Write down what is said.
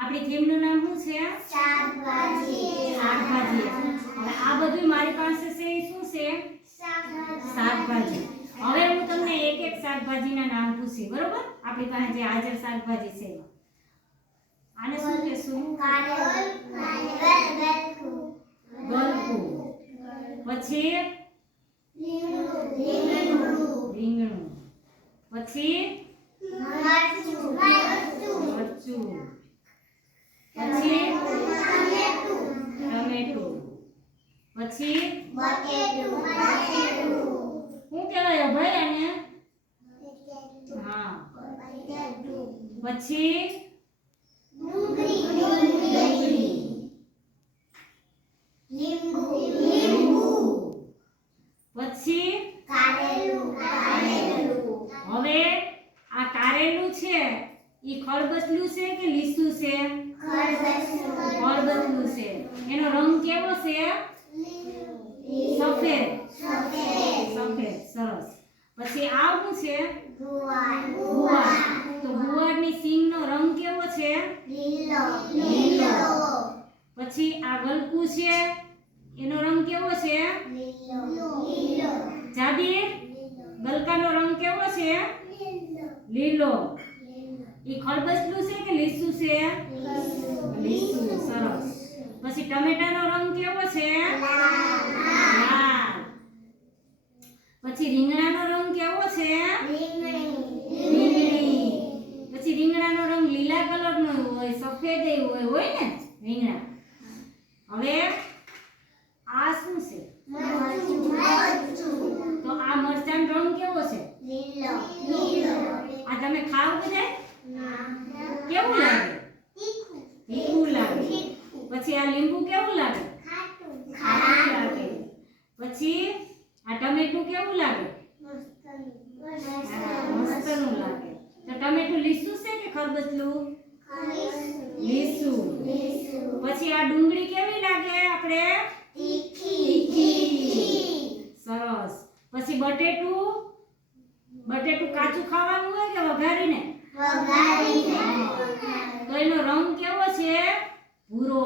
આપણી થીમનું નામ શું છે? શાકભાજી. શાકભાજી. હવે આ બધું મારી પાસે છે એ શું છે? શાકભાજી. હવે હું તમને એક એક શાકભાજીના નામ પૂછી, બરોબર? આપણી પાસે જે હાજર શાકભાજી છે એમાં. આને શું કહેશું? ગલકું. પછી રીંગણું. પછી મરચું. પછી ટમેટું. પછી શું કહેવાય ભાઈ આને? હા. પછી ડુંગળી. પછી હવે આ કારેલું છે ઈ ખરબચલું છે કે લીસું છે? ખરબચલું છે. એનો રંગ કેવો છે? સફેદ. સફેદ. સરસ. પછી આ શું છે? ગુવાર. તો ગુવારની સિંગનો રંગ કેવો છે? લીલો. પછી આ ગલકું છે એનો રંગ કેવો છે? જાબીર, ગલકાનો રંગ કેવો છે? લીલો. ઈ ખરબચલું છે કે લીસું છે? લીસું. સરસ. પછી ટમેટાનો રંગ કેવો છે? લાલ. પછી રીંગણાનો રંગ કેવો છે? રીંગણી. પછી રીંગણાનો રંગ લીલા કલરનો હોય, સફેદ હોય ને રીંગણા. હવે આ શું છે? તો આ મરચાંનો રંગ કેવો છે? આ તમે ખાવ બધા? કેવું લાગે? તીખું લાગે. પછી આ લીંબુ કેવું લાગે? ખાટું લાગે. પછી આ ટમેટું કેવું લાગે? મસ્તનું લાગે. તો ટમેટું લીસું છે કે ખરબચલું? લીસું. પછી આ ડુંગળી કેવી લાગે આપણે? તીખી. સરસ. પછી બટેટું કાચું ખાવાનું હોય કે વઘારીને? તો એનો રંગ કેવો છે? ભૂરો.